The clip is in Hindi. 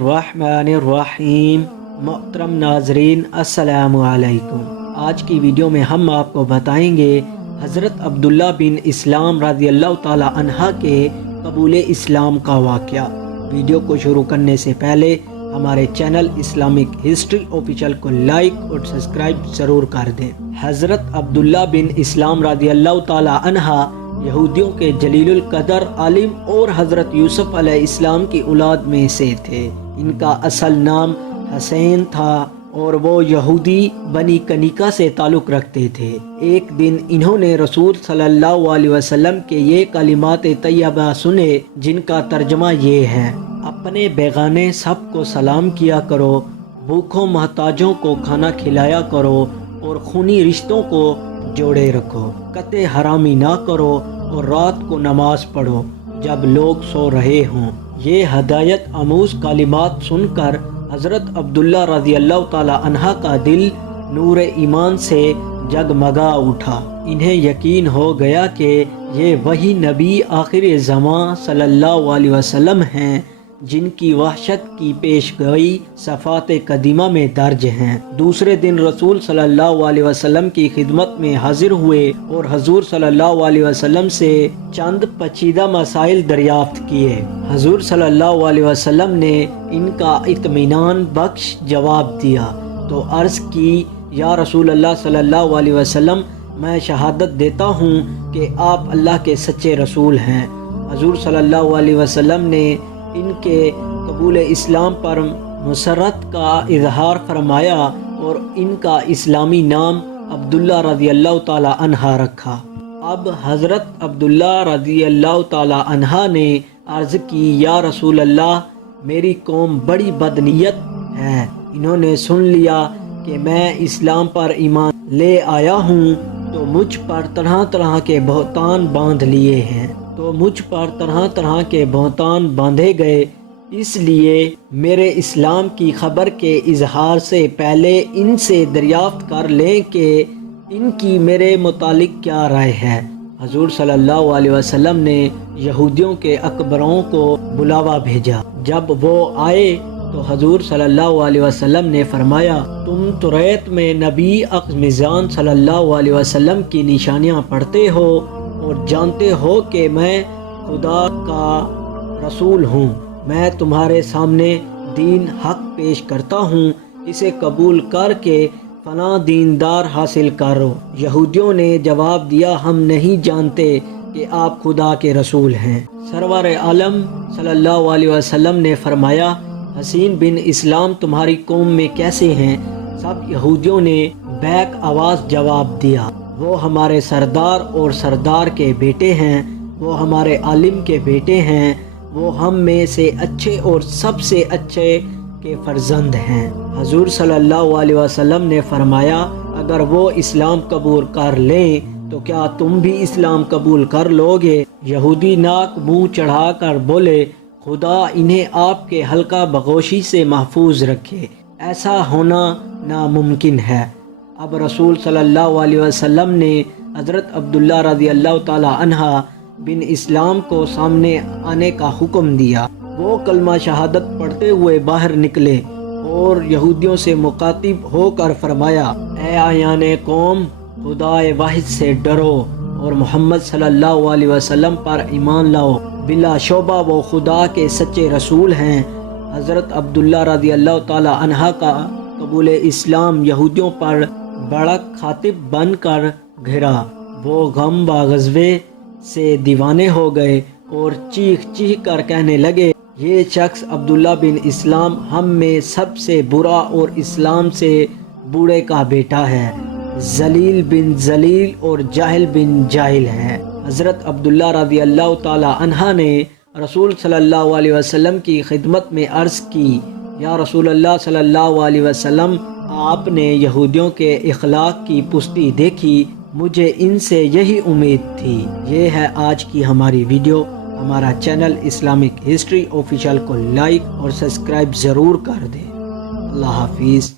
बसमीम मोहतरम नाजरीन असलकुम आज की वीडियो में हम आपको बताएँगे, हज़रत अब्दुल्ला बिन इस्लाम रज़ी अल्लाह तहा के कबूल इस्लाम का वाक़ वीडियो को शुरू करने से पहले हमारे चैनल इस्लामिक हिस्ट्री ऑफिशियल को लाइक और सब्सक्राइब ज़रूर कर दें। हज़रत अब्दुल्ला बिन इस्लाम रज़ी अल्लाह तहा यहूदियों के जलील कदर, आलिम और हज़रत यूसुफ इस्लाम की औलाद में से थे। इनका असल नाम हसैन था और वो यहूदी बनी कनिका से ताल्लुक़ रखते थे। एक दिन इन्होंने रसूल सल्लल्लाहु अलैहि वसल्लम के ये कलिमात तैयबा सुने, जिनका तर्जमा ये है, अपने बेगाने सबको सलाम किया करो, भूखों महताजों को खाना खिलाया करो और खूनी रिश्तों को जोड़े रखो। कते हरामी ना करो और रात को नमाज़ पढ़ो। जब लोग सो रहे हों। ये हदायत अमूज कालिमात सुनकर हज़रत अब्दुल्ला रज़ी अल्लाह तहा का दिल नूर ईमान से जगमगा उठा। इन्हें यकीन हो गया कि ये वही नबी आखिर ज़मा सल्लल्लाहु अलैहि वसल्लम हैं जिनकी वहशत की पेश गई सफ़ात कदीमा में दर्ज हैं। दूसरे दिन रसूल सल्लल्लाहु अलैहि वसल्लम की खिदमत में हाजिर हुए और हजूर सल्लल्लाहु अलैहि वसल्लम से चंद पचीदा मसाइल दरियाफ्त किए। हजूर सल्लल्लाहु अलैहि वसल्लम ने इनका इतमान बख्श जवाब दिया। तो अर्ज़ की, या रसूल अल्लाह सल्लल्लाहु अलैहि वसल्लम, मैं शहादत देता हूँ कि आप अल्लाह के सच्चे रसूल हैं। हजूर सल्लल्लाहु अलैहि वसल्लम ने इनके कबूल इस्लाम पर मसरत का इजहार फरमाया और इनका इस्लामी नाम अब्दुल्ला रज़ी अल्लाह तहा रखा। अब हज़रत अब्दुल्ला रज़ी अल्लाह तहा ने अर्ज़ की, या रसूल अल्लाह मेरी कौम बड़ी बदनीयत है। इन्होंने सुन लिया कि मैं इस्लाम पर ईमान ले आया हूँ तो मुझ पर तरह तरह के बहुतान बाँध लिए हैं। तो मुझ पर तरह तरह के बहुतान बांधे गए। इसलिए मेरे इस्लाम की खबर के इजहार से पहले इनसे दरियाफ्त कर लें कि इनकी मेरे मुतालिक क्या राय है। हजूर सल्लल्लाहु अलैहि वसल्लम ने यहूदियों के अकबरों को बुलावा भेजा। जब वो आए तो हजूर सल्लल्लाहु अलैहि वसल्लम ने फरमाया, तुम तुरैत में नबी अकमिज़ान सल्लल्लाहु अलैहि वसल्लम की निशानियाँ पढ़ते हो और जानते हो कि मैं खुदा का रसूल हूँ। मैं तुम्हारे सामने दीन हक पेश करता हूँ। इसे कबूल करके फना दीनदार हासिल करो। यहूदियों ने जवाब दिया, हम नहीं जानते कि आप खुदा के रसूल हैं। सरवर आलम सल्लल्लाहु अलैहि वसल्लम ने फरमाया, हसीन बिन इस्लाम, तुम्हारी कौम में कैसे हैं? सब यहूदियों ने बैक आवाज़ जवाब दिया। वो हमारे सरदार और सरदार के बेटे हैं, वो हमारे आलिम के बेटे हैं, वो हम में से अच्छे और सबसे अच्छे के फर्जंद हैं। हजूर सल्लल्लाहु अलैहि वसल्लम ने फरमाया, अगर वो इस्लाम कबूल कर लें तो क्या तुम भी इस्लाम कबूल कर लोगे? यहूदी नाक मुँह चढ़ा कर बोले, खुदा इन्हें आपके हल्का बगोशी से महफूज रखे। ऐसा होना नामुमकिन है। अब रसूल सल्लल्लाहु अलैहि वसल्लम ने हज़रत अब्दुल्ला रज़ी अल्लाह तहा बिन इस्लाम को सामने आने का हुक्म दिया। वो कलमा शहादत पढ़ते हुए बाहर निकले और यहूदियों से मुखातिब होकर फरमाया, ए आयान कौम खुदा वाहिद से डरो और मोहम्मद सल्लल्लाहु अलैहि वसल्लम पर ईमान लाओ। बिला शोबा वो खुदा के सच्चे रसूल हैं। हज़रत अब्दुल्ला रज़ी अल्लाह तहा का कबूल इस्लाम यहूदियों पर बड़ा खातिब बन कर घिरा। वो गम बागजबे से दीवाने हो गए और चीख चीख कर कहने लगे, ये शख्स अब्दुल्ला बिन इस्लाम हम में सबसे बुरा और इस्लाम से बूढ़े का बेटा है। जलील बिन जलील और जाहिल बिन जाहिल है। हज़रत अब्दुल्ला रदी अल्लाह तहा ने रसूल वसल्लम की खिदमत में अर्ज़ की, या रसूल अल्लाह सल्लल्लाहु आपने यहूदियों के इखलाक की पुष्टि देखी, मुझे इनसे यही उम्मीद थी। ये है आज की हमारी वीडियो। हमारा चैनल इस्लामिक हिस्ट्री ऑफिशियल को लाइक और सब्सक्राइब ज़रूर कर दें। अल्लाह हाफिज़।